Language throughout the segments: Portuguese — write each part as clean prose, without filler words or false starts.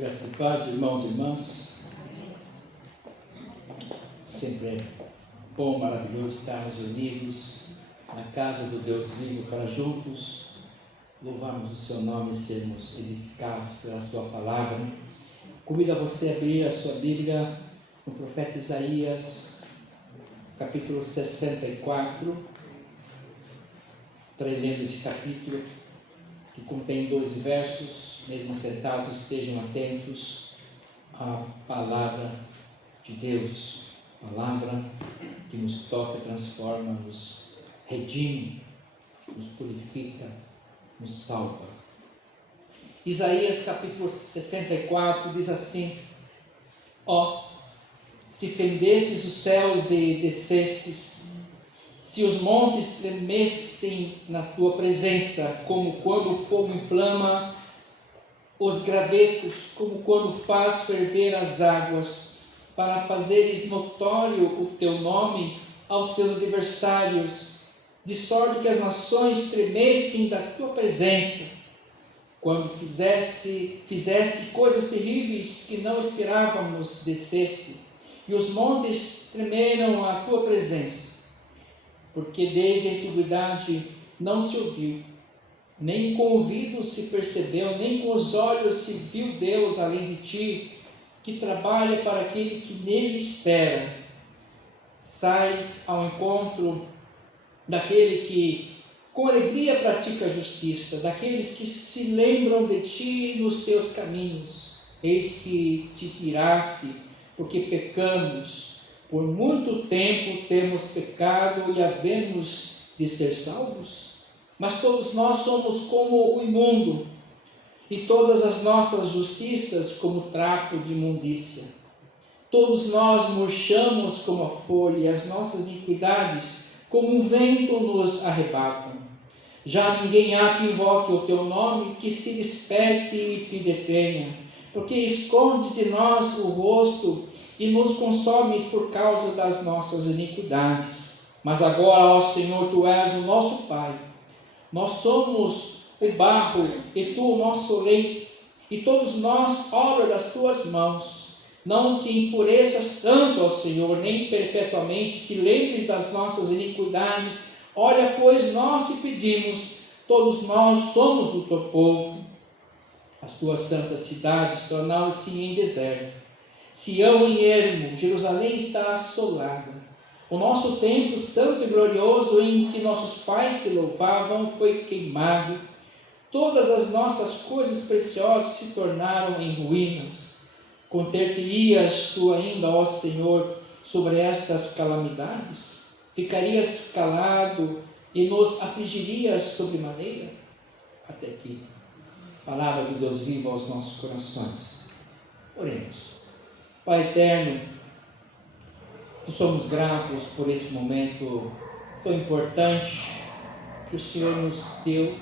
Graça e paz, irmãos e irmãs. Sempre é bom, maravilhoso estarmos unidos na casa do Deus vivo para juntos louvarmos o seu nome e sermos edificados pela sua palavra. Convido a você a abrir a sua Bíblia no profeta Isaías, capítulo 64. Estarei lendo esse capítulo que contém 12 versos. Mesmo sentados, estejam atentos à palavra de Deus, palavra que nos toca, transforma, nos redime, nos purifica, nos salva. Isaías capítulo 64 diz assim: ó, se fendesses os céus e descesses, se os montes tremessem na tua presença, como quando o fogo inflama os gravetos, como quando faz ferver as águas, para fazeres notório o teu nome aos teus adversários, de sorte que as nações tremessem da tua presença, quando fizeste coisas terríveis que não esperávamos, desceste, e os montes tremeram à tua presença, porque desde a antiguidade não se ouviu, nem com o ouvido se percebeu, nem com os olhos se viu Deus além de ti, que trabalha para aquele que nele espera. Sais ao encontro daquele que com alegria pratica a justiça, daqueles que se lembram de ti nos teus caminhos. Eis que te tiraste, porque pecamos, por muito tempo temos pecado e havemos de ser salvos. Mas todos nós somos como o imundo, e todas as nossas justiças como trapo de imundícia. Todos nós murchamos como a folha, e as nossas iniquidades como um vento nos arrebatam. Já ninguém há que invoque o teu nome, que se desperte e te detenha, porque escondes de nós o rosto e nos consomes por causa das nossas iniquidades. Mas agora, ó Senhor, tu és o nosso Pai. Nós somos o barro e tu o nosso leito, e todos nós obra das tuas mãos. Não te enfureças tanto, ó Senhor, nem perpetuamente te lembres das nossas iniquidades. Olha, pois nós te pedimos, todos nós somos do teu povo. As tuas santas cidades tornaram-se em deserto, Sião em ermo, Jerusalém está assolada. O nosso templo santo e glorioso, em que nossos pais te louvavam, foi queimado. Todas as nossas coisas preciosas se tornaram em ruínas. Conter-te-ias tu ainda, ó Senhor, sobre estas calamidades? Ficarias calado e nos afligirias sobremaneira? Até aqui, palavra de Deus viva aos nossos corações. Oremos. Pai eterno, somos gratos por esse momento tão importante que o Senhor nos deu.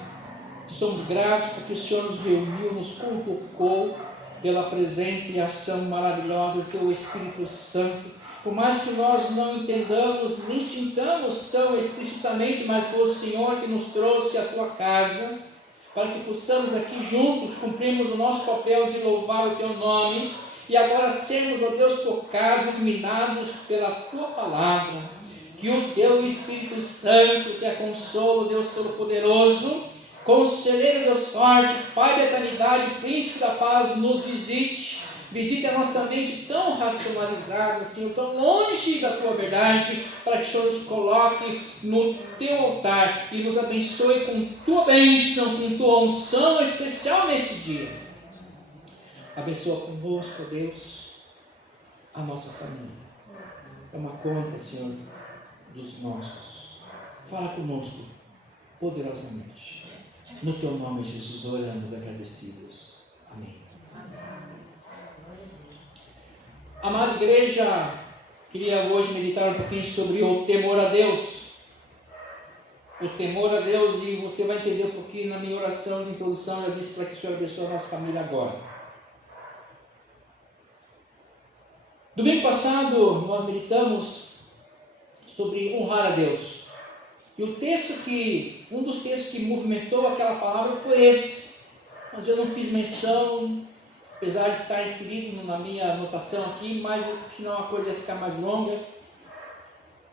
Somos gratos porque o Senhor nos reuniu, nos convocou pela presença e ação maravilhosa do Teu Espírito Santo. Por mais que nós não entendamos, nem sintamos tão explicitamente, mas foi o Senhor que nos trouxe à Tua casa, para que possamos aqui juntos cumprirmos o nosso papel de louvar o Teu nome, e agora sermos, ó Deus, tocados, iluminados pela Tua palavra. Que o Teu Espírito Santo, que é consolo, Deus Todo-Poderoso, Conselheiro Deus forte, Pai da eternidade, Príncipe da paz, nos visite. Visite a nossa mente tão racionalizada, Senhor, tão longe da Tua verdade, para que o Senhor nos coloque no Teu altar e nos abençoe com Tua bênção, com Tua unção especial neste dia. Abençoa conosco, Deus, a nossa família. Toma conta, Senhor, dos nossos. Fala conosco poderosamente. No Teu nome, Jesus, oramos agradecidos. Amém. Amada igreja, queria hoje meditar um pouquinho sobre o temor a Deus. O temor a Deus, e você vai entender um pouquinho na minha oração de introdução. Eu disse para que o Senhor abençoe a nossa família agora. Domingo passado nós meditamos sobre honrar a Deus. E um dos textos que movimentou aquela palavra foi esse. Mas eu não fiz menção apesar de estar inserido na minha anotação aqui, mas senão a coisa ia ficar mais longa.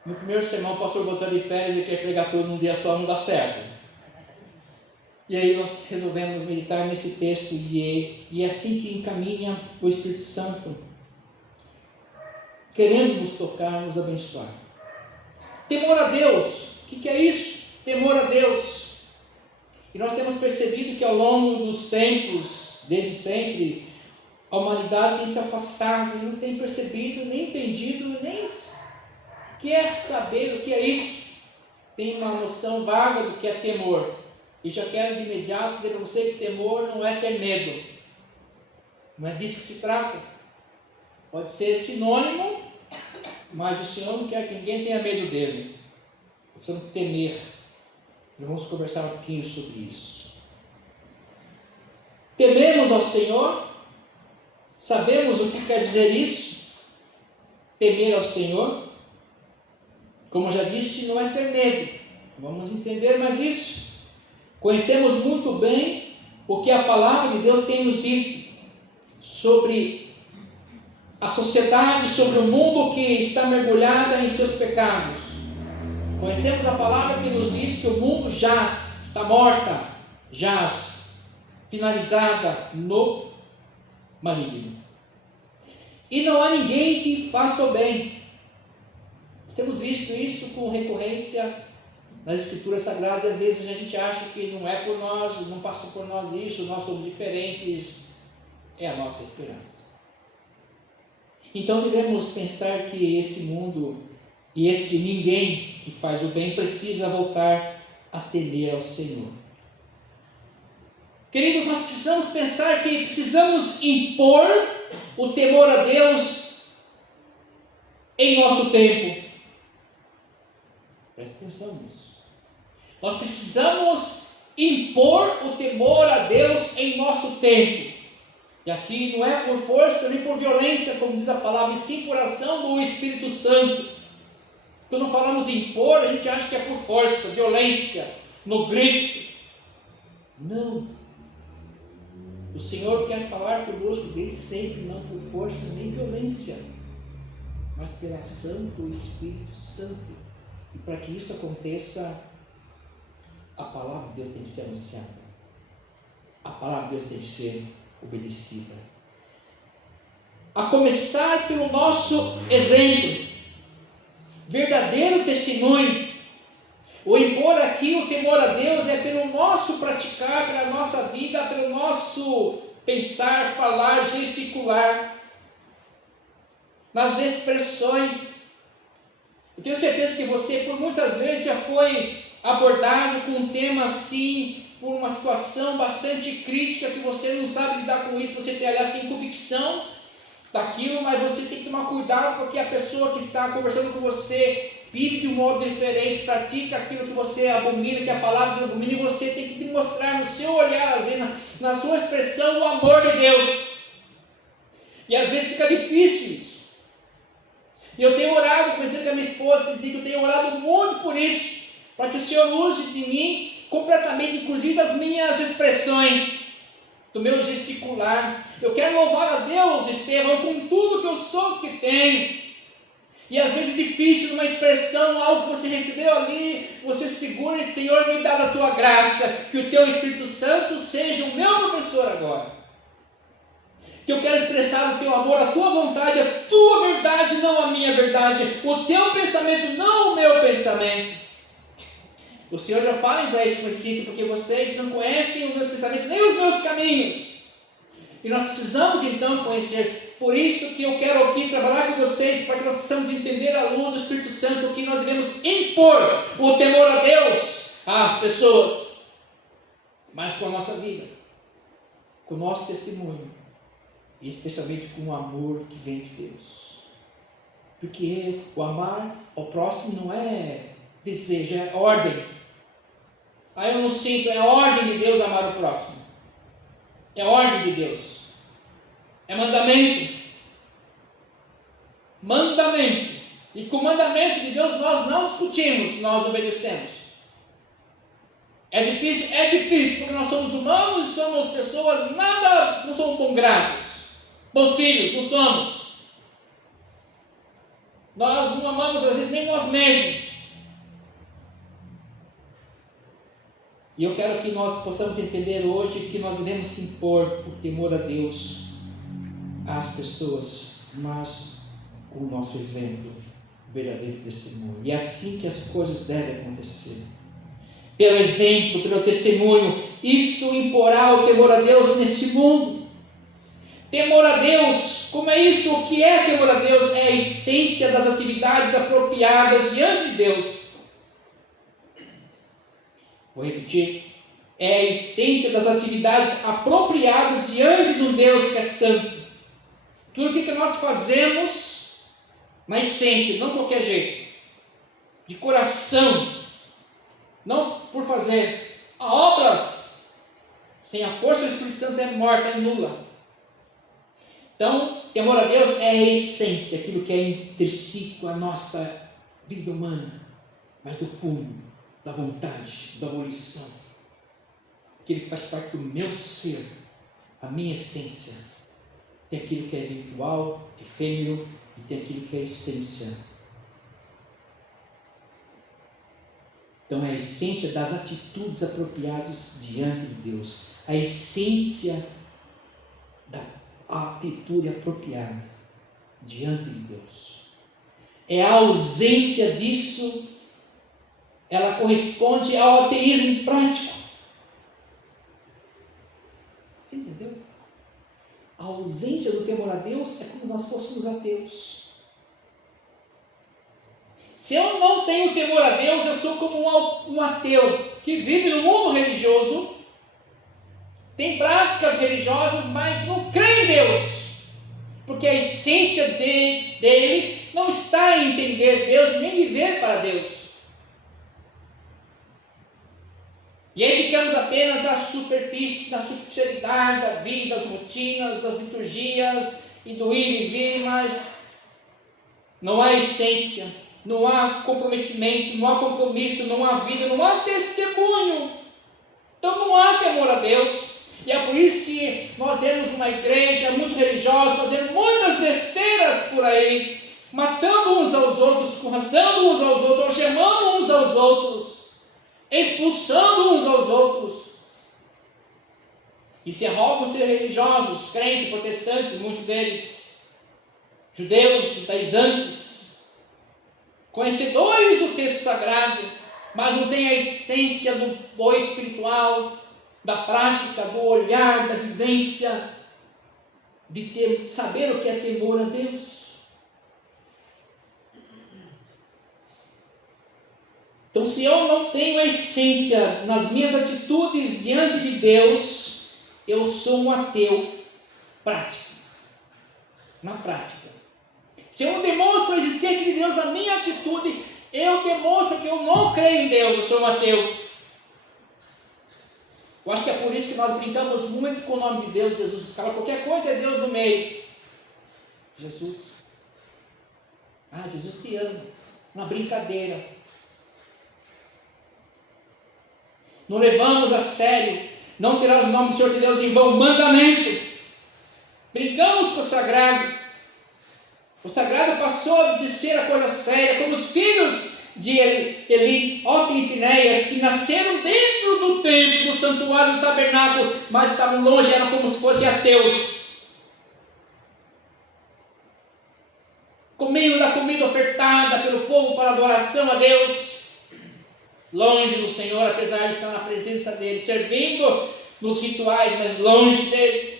No primeiro sermão, o pastor botou de férias e quer pregar tudo num dia só, não dá certo. E aí nós resolvemos meditar nesse texto, e é assim que encaminha o Espírito Santo, querendo nos tocar, nos abençoar. Temor a Deus, o que é isso? Temor a Deus. E nós temos percebido que ao longo dos tempos, desde sempre, a humanidade tem se afastado, e não tem percebido, nem entendido, nem quer saber o que é isso. Tem uma noção vaga do que é temor. E já quero de imediato dizer para você que temor não é ter medo. Não é disso que se trata. Pode ser sinônimo, mas o Senhor não quer que ninguém tenha medo dele. Precisamos temer. E vamos conversar um pouquinho sobre isso. Tememos ao Senhor. Sabemos o que quer dizer isso? Temer ao Senhor. Como eu já disse, não é ter medo. Vamos entender mais isso. Conhecemos muito bem o que a palavra de Deus tem nos dito sobre a sociedade, sobre o mundo que está mergulhada em seus pecados. Conhecemos a palavra que nos diz que o mundo jaz, está morta, jaz, finalizada no maligno. E não há ninguém que faça o bem. Temos visto isso com recorrência nas Escrituras Sagradas, e às vezes a gente acha que não é por nós, não passa por nós isso, nós somos diferentes. É a nossa esperança. Então devemos pensar que esse mundo e esse ninguém que faz o bem precisa voltar a temer ao Senhor. Queridos, nós precisamos pensar que precisamos impor o temor a Deus em nosso tempo. Preste atenção nisso. Nós precisamos impor o temor a Deus em nosso tempo. E aqui não é por força nem por violência, como diz a palavra, e sim por ação do Espírito Santo. Quando falamos impor, a gente acha que é por força, violência, no grito. Não. O Senhor quer falar conosco desde sempre, não por força nem violência, mas pela ação do Espírito Santo. E para que isso aconteça, a palavra de Deus tem que ser anunciada. A palavra de Deus tem que ser obedecida. A começar pelo nosso exemplo, verdadeiro testemunho. O impor aqui o temor a Deus é pelo nosso praticar, pela nossa vida, pelo nosso pensar, falar, gesticular, nas expressões. Eu tenho certeza que você, por muitas vezes, já foi abordado com um tema assim, por uma situação bastante crítica, que você não sabe lidar com isso. Você tem, aliás, tem convicção daquilo, mas você tem que tomar cuidado, porque a pessoa que está conversando com você vive de um modo diferente, pratica aquilo que você abomina, que a palavra de abomina, e você tem que demonstrar no seu olhar, às vezes, na sua expressão, o amor de Deus. E às vezes fica difícil isso. E eu tenho orado, comentando com a minha esposa, que eu tenho orado muito por isso, para que o Senhor use de mim completamente, inclusive as minhas expressões, do meu gesticular. Eu quero louvar a Deus, Estevão, com tudo que eu sou, que tenho. E às vezes é difícil, numa expressão, algo que você recebeu ali, você segura e, Senhor, me dá da tua graça, que o teu Espírito Santo seja o meu professor agora. Que eu quero expressar o teu amor, a tua vontade, a tua verdade, não a minha verdade, o teu pensamento, não o meu pensamento. O Senhor já fala em Isaías 55, porque vocês não conhecem os meus pensamentos, nem os meus caminhos. E nós precisamos então conhecer. Por isso que eu quero aqui trabalhar com vocês, para que nós possamos entender à luz do Espírito Santo que nós devemos impor o temor a Deus às pessoas, mas com a nossa vida, com o nosso testemunho, e especialmente com o amor que vem de Deus. Porque o amar ao próximo não é desejo, é ordem. Aí eu não sinto, é ordem de Deus amar o próximo. É ordem de Deus. É mandamento. Mandamento. E com o mandamento de Deus nós não discutimos, nós obedecemos. É difícil, porque nós somos humanos e somos pessoas, não somos bom grados. Bons filhos, não somos. Nós não amamos às vezes nem nós mesmos. E eu quero que nós possamos entender hoje que nós devemos se impor por temor a Deus às pessoas, mas com o nosso exemplo, o verdadeiro testemunho. E é assim que as coisas devem acontecer. Pelo exemplo, pelo testemunho, isso imporá o temor a Deus neste mundo. Temor a Deus, como é isso? O que é temor a Deus? É a essência das atividades apropriadas diante de Deus. Vou repetir. É a essência das atividades apropriadas diante de um Deus que é santo. Tudo o que nós fazemos na essência, não de qualquer jeito, de coração, não por fazer. Obras sem a força do Espírito Santo é morta, é nula. Então, temor a Deus é a essência, aquilo que é intrínseco à nossa vida humana, mas do fundo, da vontade, da volição, aquilo que faz parte do meu ser, a minha essência. Tem aquilo que é virtual, efêmero, e tem aquilo que é essência. Então é a essência das atitudes apropriadas diante de Deus, a essência da atitude apropriada diante de Deus. É a ausência disso, ela corresponde ao ateísmo prático. Você entendeu? A ausência do temor a Deus é como nós fôssemos ateus. Se eu não tenho temor a Deus, eu sou como um ateu que vive no mundo religioso, tem práticas religiosas, mas não crê em Deus, porque a essência dele não está em entender Deus, nem viver para Deus. E aí ficamos apenas na superfície, na superficialidade da vida, das rotinas, das liturgias, e do ir e vir, mas não há essência, não há comprometimento, não há compromisso, não há vida, não há testemunho. Então não há temor a Deus. E é por isso que nós vemos uma igreja muito religiosa, fazendo muitas besteiras por aí, matando uns aos outros, currasando uns aos outros, algemando uns aos outros, expulsando uns aos outros. E se arrogam ser religiosos, crentes, protestantes, muitos deles, judeus, judaizantes, conhecedores do texto sagrado, mas não têm a essência do espiritual, da prática, do olhar, da vivência, de saber o que é temor a Deus. Então, se eu não tenho a essência nas minhas atitudes diante de Deus, eu sou um ateu prático, na prática. Se eu não demonstro a existência de Deus na minha atitude, eu demonstro que eu não creio em Deus, eu sou um ateu. Eu acho que é por isso que nós brincamos muito com o nome de Deus. Jesus fala qualquer coisa, é Deus no meio. Jesus. Jesus te ama. Uma brincadeira. Não levamos a sério. Não terás o nome do Senhor de Deus em vão. Mandamento. Brincamos com o sagrado. O sagrado passou a ser a coisa séria, como os filhos de Eli, Ofni e Finéias, que nasceram dentro do templo, do santuário, do tabernáculo, mas estavam longe, eram como se fossem ateus. Comiam da comida ofertada pelo povo para adoração a Deus, longe do Senhor, apesar de estar na presença dele, servindo nos rituais, mas longe dele.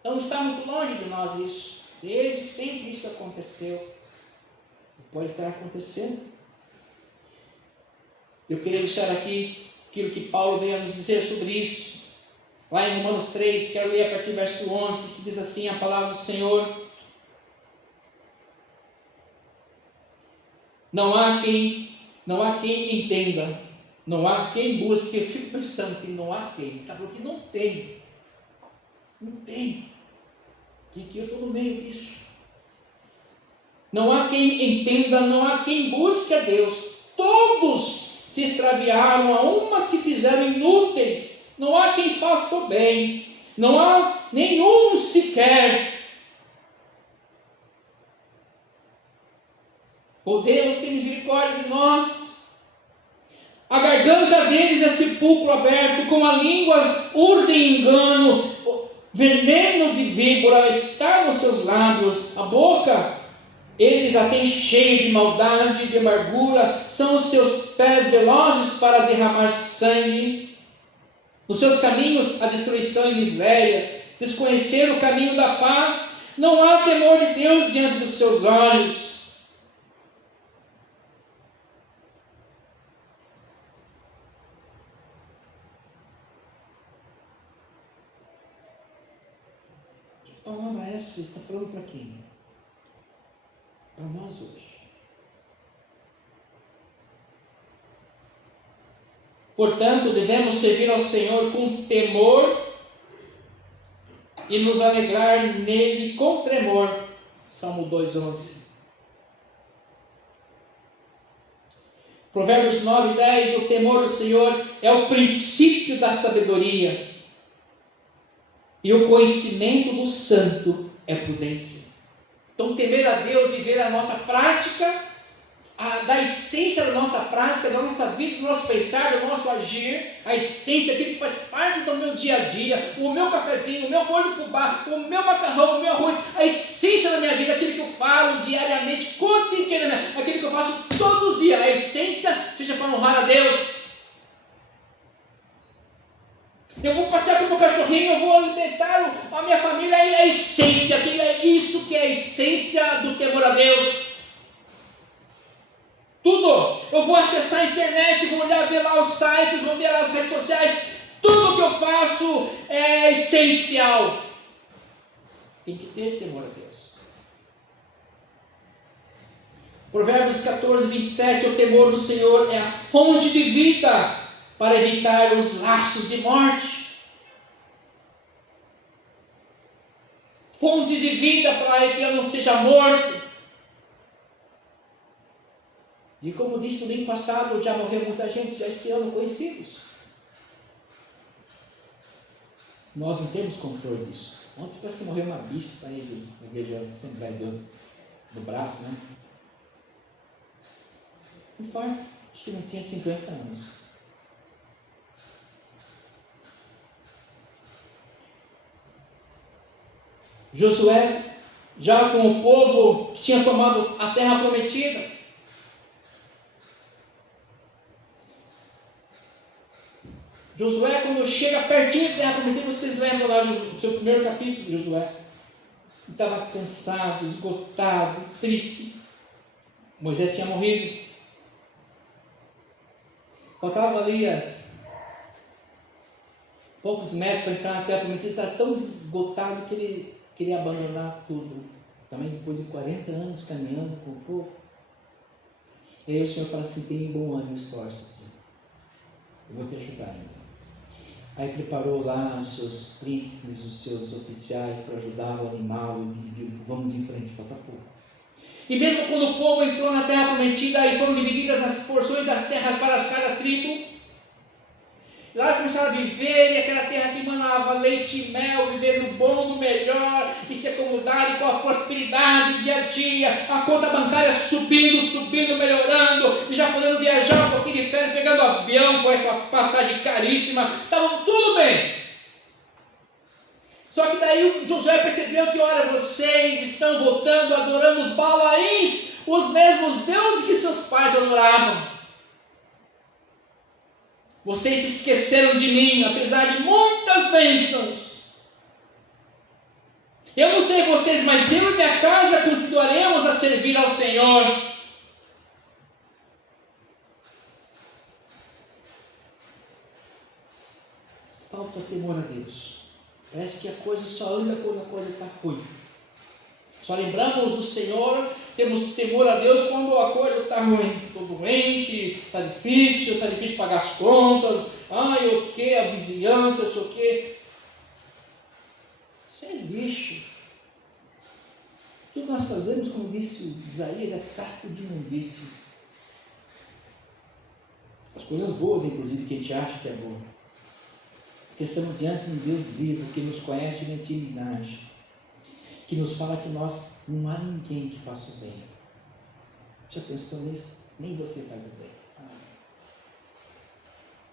Então não está muito longe de nós isso. Desde sempre isso aconteceu. Pode estar acontecendo. Eu queria deixar aqui aquilo que Paulo veio a nos dizer sobre isso. Lá em Romanos 3, quero ler a partir do verso 11, que diz assim a palavra do Senhor. Não há quem entenda, não há quem busque. Eu fico pensando assim, não há quem, tá? Porque não tem. E aqui eu estou no meio disso. Não há quem entenda, não há quem busque a Deus. Todos se extraviaram, a uma se fizeram inúteis. Não há quem faça o bem, Não há nenhum sequer. Oh Deus, tem misericórdia de nós. A garganta deles é sepulcro aberto, com a língua urdem engano, veneno de víbora está nos seus lábios, a boca eles a têm cheia de maldade e de amargura, são os seus pés velozes para derramar sangue, nos seus caminhos a destruição e miséria, desconhecer o caminho da paz, não há temor de Deus diante dos seus olhos. Que palavra é essa? Está falando para quem? Para nós hoje. Portanto, devemos servir ao Senhor com temor e nos alegrar nele com tremor. Salmo 2:11. Provérbios 9:10. O temor do Senhor é o princípio da sabedoria, e o conhecimento do santo é prudência. Então, temer a Deus e ver a nossa prática, da essência da nossa prática, da nossa vida, do nosso pensar, do nosso agir, a essência, aquilo que faz parte do meu dia a dia, o meu cafezinho, o meu molho de fubá, o meu macarrão, o meu arroz, a essência da minha vida, aquilo que eu falo diariamente, cotidianamente, aquilo que eu faço todos os dias, a essência seja para honrar a Deus. Eu vou passear com o meu cachorrinho, eu vou alimentar a minha família, é a essência, é isso que é a essência do temor a Deus. Tudo, eu vou acessar a internet, vou olhar, ver lá os sites, vou ver lá as redes sociais, tudo que eu faço é essencial. Tem que ter temor a Deus. Provérbios 14:27, o temor do Senhor é a fonte de vida, para evitar os laços de morte. Fontes de vida para que eu não seja morto. E como disse no domingo passado, já morreu muita gente, já esse ano conhecidos. Nós não temos controle disso. Ontem parece que morreu uma bispa aí na igreja Assembleia de Deus do braço, né? Infarto, acho que não tinha 50 anos. Josué, já com o povo, tinha tomado a terra prometida. Josué, quando chega pertinho da terra prometida, vocês lembram lá do seu primeiro capítulo de Josué, estava cansado, esgotado, triste. Moisés tinha morrido. Faltava ali poucos metros para entrar na terra prometida, estava tão esgotado que ele queria abandonar tudo. Também depois de 40 anos caminhando com o povo. E aí o Senhor fala assim: tem bom ânimo, esforça-se. Eu vou te ajudar. Aí preparou lá os seus príncipes, os seus oficiais para ajudá-lo, animá-lo e dividir. Vamos em frente, falta pouco. E mesmo quando o povo entrou na terra prometida, aí foram divididas as porções das terras para cada tribo. Lá começaram a viver, e aquela terra que manava leite e mel, viver no bom, no melhor, e se acomodar com a prosperidade dia a dia, a conta bancária subindo, melhorando, e já podendo viajar um pouquinho de férias, pegando avião com essa passagem caríssima, estava tudo bem. Só que daí o Josué percebeu que, olha, vocês estão voltando, adorando os Balaíns, os mesmos deuses que seus pais adoravam. Vocês se esqueceram de mim, apesar de muitas bênçãos. Eu não sei vocês, mas eu e minha casa continuaremos a servir ao Senhor. Falta temor a Deus. Parece que a coisa só anda quando a coisa está ruim. Só lembramos do Senhor, temos temor a Deus quando a coisa está ruim. Estou doente, está difícil pagar as contas, o que, a vizinhança, eu sei o que. Isso é lixo. Tudo nós fazemos, como disse Isaías, é caco de imundície. As coisas boas, inclusive, que a gente acha que é boa. Porque estamos diante de um Deus vivo que nos conhece na intimidade, que nos fala que nós não há ninguém que faça o bem. Já pensou nisso? Nem você faz o bem.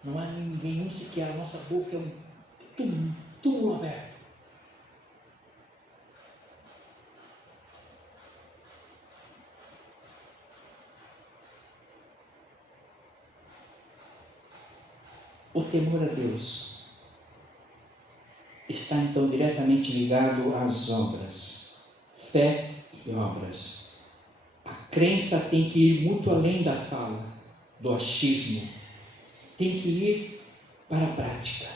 Não há ninguém, sequer, a nossa boca é um túmulo aberto. O temor a Deus está então diretamente ligado às obras, fé e obras. A crença tem que ir muito além da fala, do achismo, tem que ir para a prática.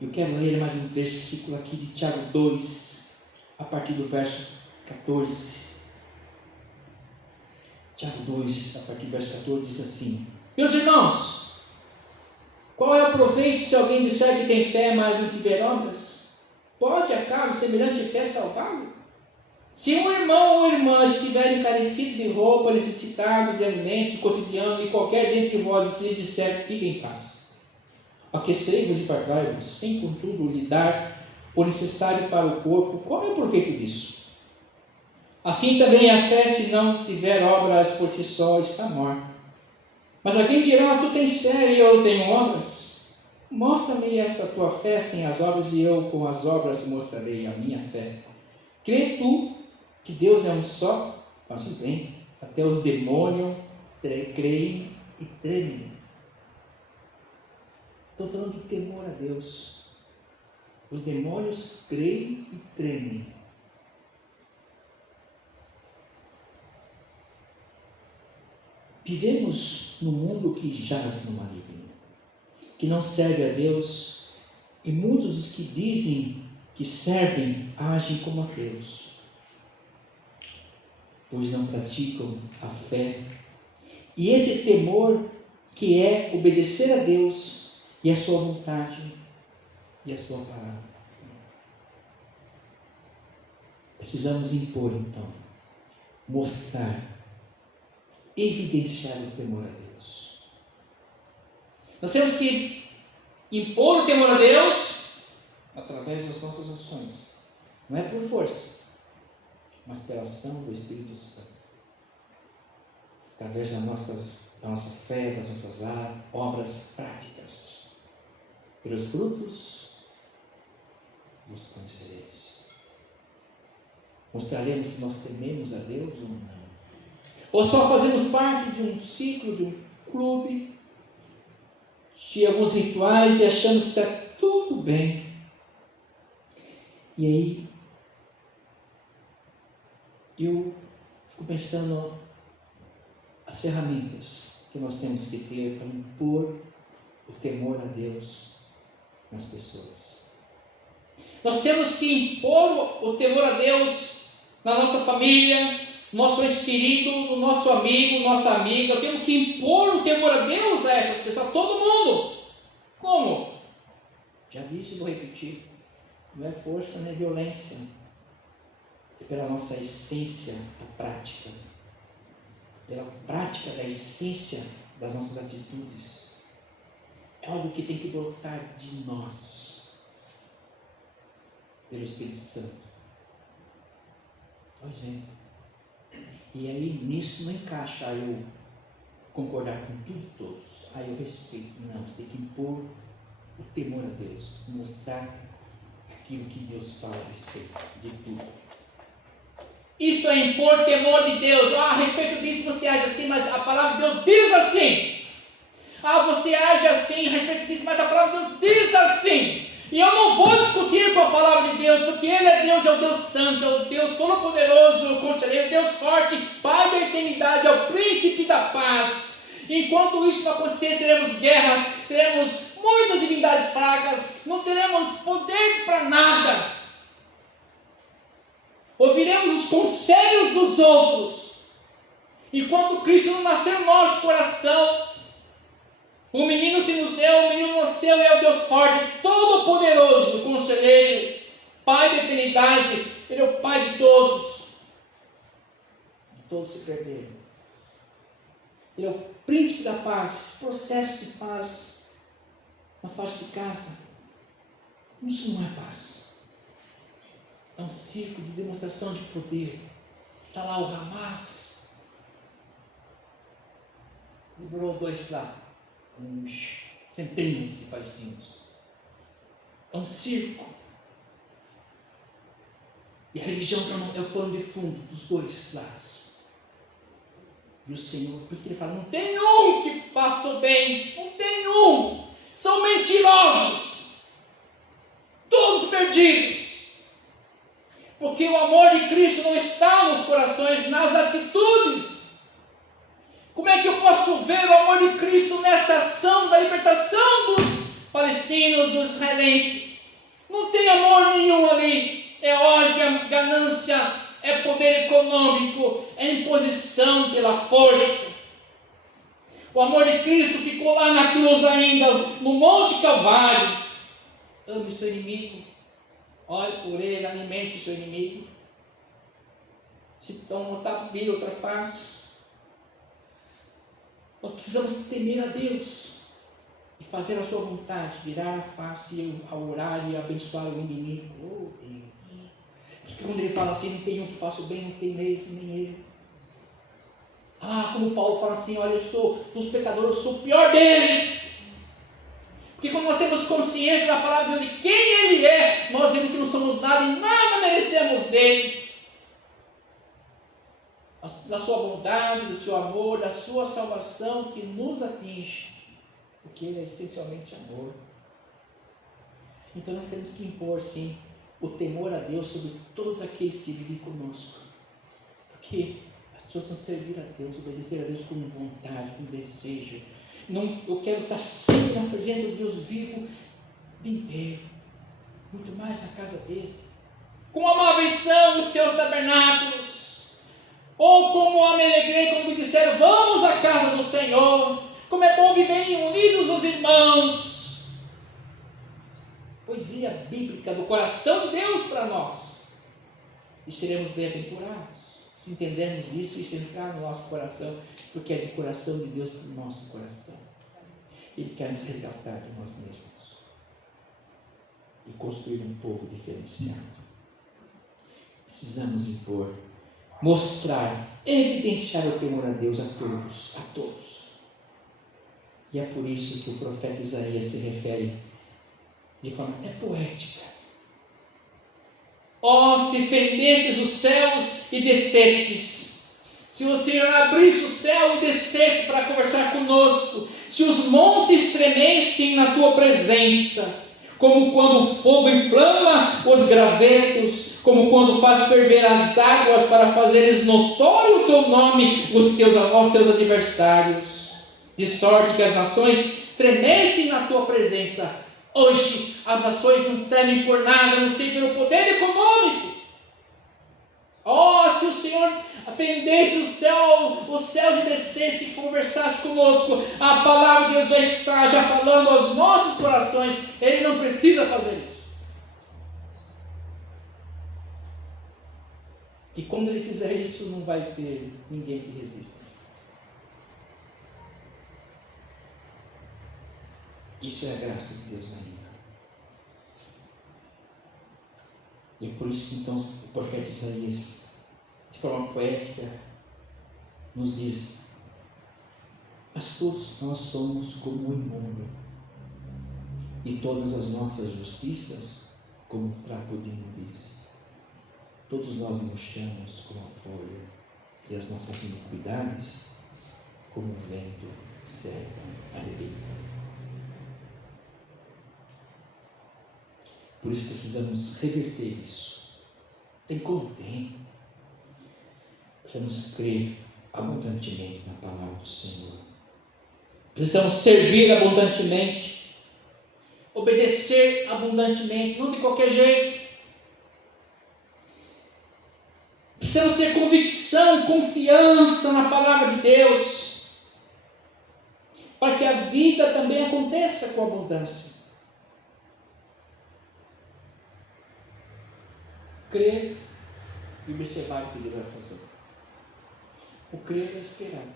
Eu quero ler mais um versículo aqui de Tiago 2, a partir do verso 14. Tiago 2, a partir do verso 14, diz assim: Meus irmãos, qual é o proveito se alguém disser que tem fé, mas não tiver obras? Pode acaso semelhante fé salvá-lo? Se um irmão ou irmã estiverem carecidos de roupa, necessitados de alimento cotidiano, e qualquer dentre vós lhe disser, idem em paz, aquecei-vos e fartai-vos, sem contudo lhe dar o necessário para o corpo, qual é o proveito disso? Assim também a fé, se não tiver obras por si só, está morta. Mas alguém dirá, tu tens fé e eu tenho obras? Mostra-me essa tua fé sem as obras, e eu com as obras mostrarei a minha fé. Crê tu que Deus é um só? Faz bem, até os demônios creem e tremem. Estou falando de temor a Deus. Os demônios creem e tremem. Vivemos num mundo que jaz no maligno, que não serve a Deus, e muitos dos que dizem que servem agem como ateus, pois não praticam a fé. E esse temor que é obedecer a Deus e a sua vontade e a sua palavra. Precisamos impor então, mostrar, evidenciar o temor a Deus. Nós temos que impor o temor a Deus através das nossas ações. Não é por força, mas pela ação do Espírito Santo. Através da nossa fé, das nossas obras práticas. Pelos frutos vos conhecereis. Mostraremos se nós tememos a Deus ou não. Ou só fazemos parte de um ciclo, de um clube, de alguns rituais e achamos que está tudo bem. E aí, eu fico pensando as ferramentas que nós temos que ter para impor o temor a Deus nas pessoas. Nós temos que impor o temor a Deus na nossa família, no nosso ente querido, no nosso amigo, nossa amiga. Eu tenho que impor o temor a Deus a essas pessoas, a todo mundo. Como? Já disse e vou repetir. Não é força nem violência. É pela nossa essência, a prática. Pela prática da essência das nossas atitudes. É algo que tem que brotar de nós. Pelo Espírito Santo. Por exemplo. E aí nisso não encaixa eu concordar com tudo e todos. Aí eu respeito. Não, você tem que impor o temor a Deus. Mostrar aquilo que Deus fala a respeito de tudo. Isso é impor temor de Deus. A respeito disso você age assim, mas a palavra de Deus diz assim. Você age assim a respeito disso, mas a palavra de Deus diz assim. E eu não vou discutir com a palavra de Deus, porque Ele é Deus, é o Deus Santo, é o Deus Todo-Poderoso, o Conselheiro, Deus Forte, Pai da eternidade, é o Príncipe da paz. Enquanto isso não acontecer, teremos guerras, teremos muitas divindades fracas, não teremos poder para nada. Ouviremos os conselhos dos outros. E quando Cristo não nasceu no nosso coração, o menino se nos deu, o menino nasceu, é o Deus forte, todo-poderoso, conselheiro, Pai da eternidade. Ele é o Pai de todos. Todos se perderam. Ele é o príncipe da paz. Esse processo de paz na face de casa Isso não é paz. É um circo de demonstração de poder. Está lá o Hamas. Liberou 2 lá. Centenas de palestinos. É um circo. E a religião é o pano de fundo dos 2 lados. E o Senhor, por isso que ele fala, não tem um que faça o bem. Não tem um. São mentirosos. Todos perdidos. Porque o amor de Cristo não está nos corações, nas atitudes. Como é que eu posso ver o amor de Cristo nessa ação da libertação dos palestinos, dos israelenses? Não tem amor nenhum ali. É ódio, é ganância, é poder econômico, é imposição pela força. O amor de Cristo ficou lá na cruz ainda, no Monte Calvário. Ame seu inimigo. Olhe por ele, alimente o seu inimigo. Se então vir outra face. Nós precisamos temer a Deus e fazer a sua vontade, virar a face a orar e abençoar o inimigo. Oh Deus! Porque quando ele fala assim, não tem um que faça o bem, não tem mesmo, nem eu. Como Paulo fala assim, olha, eu sou dos pecadores, eu sou o pior deles. Porque quando nós temos consciência da palavra de Deus e quem Ele é, nós vemos que não somos nada e nada merecemos dEle. Da sua bondade, do seu amor, da sua salvação que nos atinge. Porque Ele é essencialmente amor. Então nós temos que impor, sim, o temor a Deus sobre todos aqueles que vivem conosco. Porque as pessoas vão servir a Deus, obedecer a Deus com vontade, com desejo. Não, eu quero estar sempre na presença de Deus vivo, inteiro, muito mais na casa dele. Com amáveis são os teus tabernáculos, ou como eu me alegrei, como me disseram, vamos à casa do Senhor. Como é bom viverem unidos os irmãos. Poesia bíblica do coração de Deus para nós. E seremos bem-aventurados se entendermos isso e isso entrar no nosso coração. Porque é de coração de Deus para o nosso coração. Ele quer nos resgatar de nós mesmos e construir um povo diferenciado. Precisamos impor, mostrar, evidenciar o temor a Deus a todos. E é por isso que o profeta Isaías se refere de forma até poética. Se fendesses os céus e descestes, se o Senhor abrisse o céu e descesse para conversar conosco, se os montes tremessem na tua presença, como quando o fogo inflama os gravetos, como quando faz ferver as águas para fazeres notório o teu nome aos teus adversários, de sorte que as nações tremessem na tua presença. Hoje as nações não tremem por nada, a não ser pelo poder econômico. Se o Senhor fendesse os céus e descesse e conversasse conosco, a palavra de Deus já está falando aos nossos corações. Ele não precisa fazer isso. E quando ele fizer isso, não vai ter ninguém que resista. Isso é a graça de Deus ainda. E é por isso que então o profeta Isaías, de forma poética, nos diz: mas todos nós somos como o imundo, e todas as nossas justiças como um trapo de imundície. Todos nós murchamos como a folha, e as nossas iniquidades como o vento seca arrebenta. Por isso precisamos reverter isso. Tem como? Tem. Precisamos crer abundantemente na palavra do Senhor. Precisamos servir abundantemente, obedecer abundantemente, não de qualquer jeito. Precisamos ter convicção, confiança na palavra de Deus, para que a vida também aconteça com abundância. Crer e observar o que Ele vai fazer. O crer é esperar.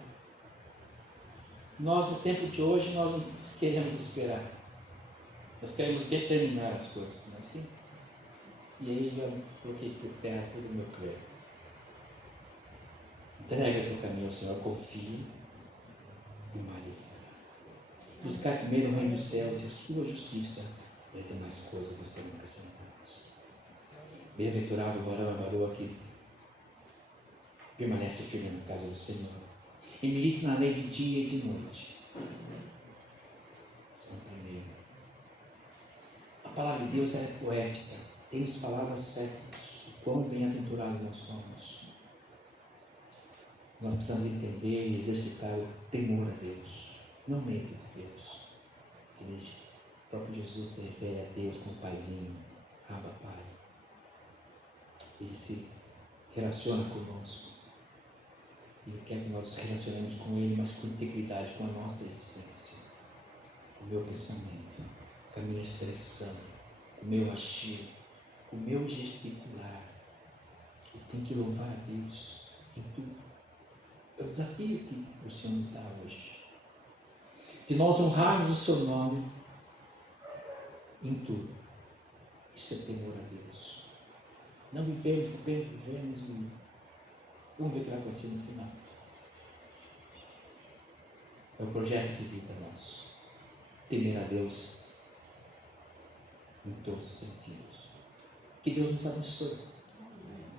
Nós, no tempo de hoje, nós não queremos esperar. Nós queremos determinar as coisas, não é assim? E aí eu coloquei por terra todo o meu credo. Entrega teu caminho ao Senhor, confie e mais. Buscar primeiro o reino dos céus e a sua justiça, e as demais coisas que serão acrescentadas. Bem-aventurado o varão, a varoa que permanece firme na casa do Senhor e medita na lei de dia e de noite. A palavra de Deus é poética, tem as palavras certas. Quão bem-aventurados nós somos. Nós precisamos entender e exercitar o temor a Deus, não medo de Deus. O próprio Jesus se refere a Deus como Paizinho, Abba, Pai. Ele se relaciona conosco. Ele quer que nós nos relacionemos com Ele, mas com integridade, com a nossa essência, com o meu pensamento, com a minha expressão, com o meu agir, com o meu gesticular. Eu tenho que louvar a Deus em tudo. É o desafio que o Senhor nos dá hoje. De nós honrarmos o seu nome em tudo. Isso é temor a Deus. Não vivemos apenas vivemos e vamos ver o que vai acontecer no final. É o projeto de vida nosso. Temer a Deus em todos os sentidos. Que Deus nos abençoe.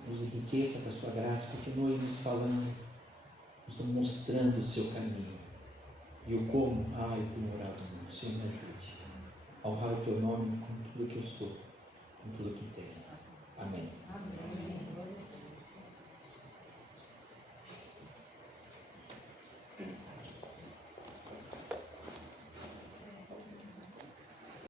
Nos enriqueça com a sua graça. Continue nos falando, nos mostrando o seu caminho. E o como, eu tenho orado muito. Senhor, me ajude a honrar o teu nome com tudo que eu sou, com tudo que tenho. Amém. Amém.